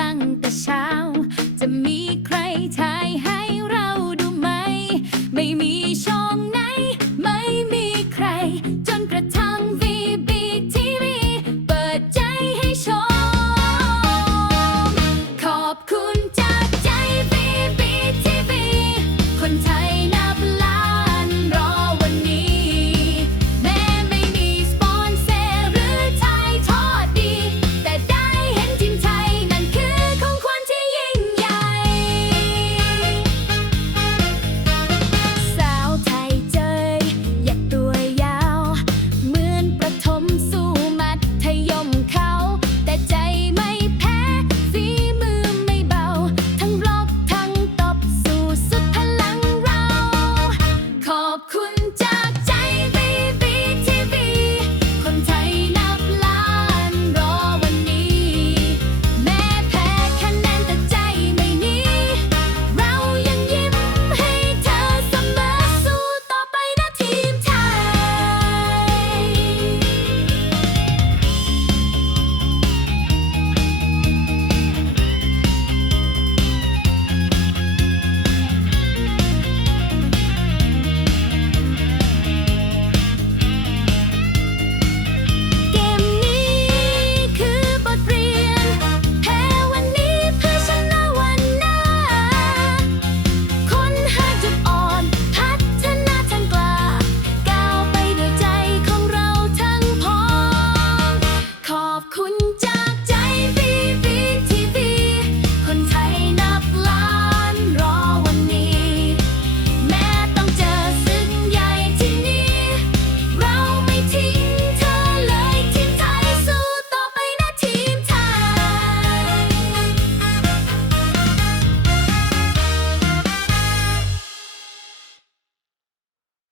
ตั้งแต่เช้า จะมีใครทายให้เราดูไหม ไม่มีช่องไหน ไม่มีใคร จนกระทั่งวี up. Cool.